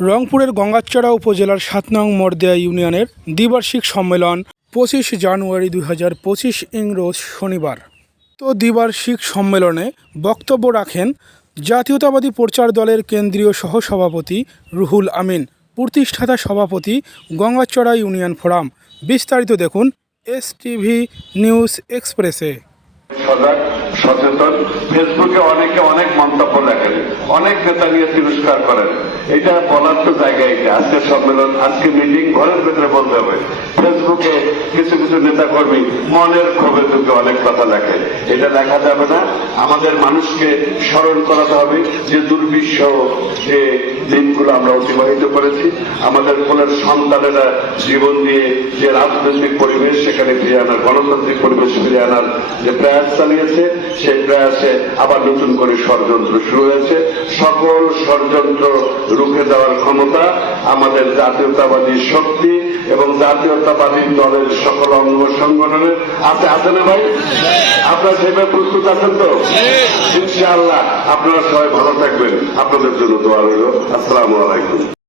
রংপুরের গঙ্গাচড়া উপজেলার সাত নং মর্দেয়া ইউনিয়নের দ্বিবার্ষিক সম্মেলন পঁচিশ জানুয়ারি দুই হাজার পঁচিশ ইংরোজ শনিবার। তো দ্বিবার্ষিক সম্মেলনে বক্তব্য রাখেন জাতীয়তাবাদী প্রচার দলের কেন্দ্রীয় সহসভাপতি রুহুল আমিন, প্রতিষ্ঠাতা সভাপতি গঙ্গাচড়া ইউনিয়ন ফোরাম। বিস্তারিত দেখুন এস টিভি নিউজ এক্সপ্রেসে। সজাগ, সচেতন। ফেসবুকে অনেকে অনেক মন্তব্য লেখেন, অনেক নেতা নিয়ে তিরস্কার করেন। এটা বলার তো জায়গায় আজকে সম্মেলন, আজকে মিটিং ঘরের ভেতরে বলতে হবে। ফেসবুকে কিছু কিছু নেতা কর্মী মনের ক্ষোভে দুঃখে অনেক কথা লেখে। এটা লেখা যাবে না। আমাদের মানুষকে স্মরণ করাতে হবে যে দুর্বিশ্ব যে দিনগুলো আমরা অতিবাহিত করেছি, আমাদের কোলের সন্তানেরা জীবন দিয়ে যে রাজনৈতিক পরিবেশ, সেখানে ফিরে আনার, গণতান্ত্রিক পরিবেশ ফিরে আনার যে প্রয়াস চালিয়েছে, সেই প্রয়াসে আবার নতুন করে ষড়যন্ত্র শুরু হয়েছে। সকল ষড়যন্ত্র রুখে দেওয়ার ক্ষমতা আমাদের জাতীয়তাবাদী শক্তি এবং জাতীয়তাবাদী দলের সকল অঙ্গ সংগঠনের আছে আছে না ভাই? আপনারা সেভাবে প্রস্তুত আছেন তো? ইনশাআল্লাহ। আপনারা সবাই ভালো থাকবেন। আপনাদের জন্য দোয়া রইল। আসসালামু আলাইকুম।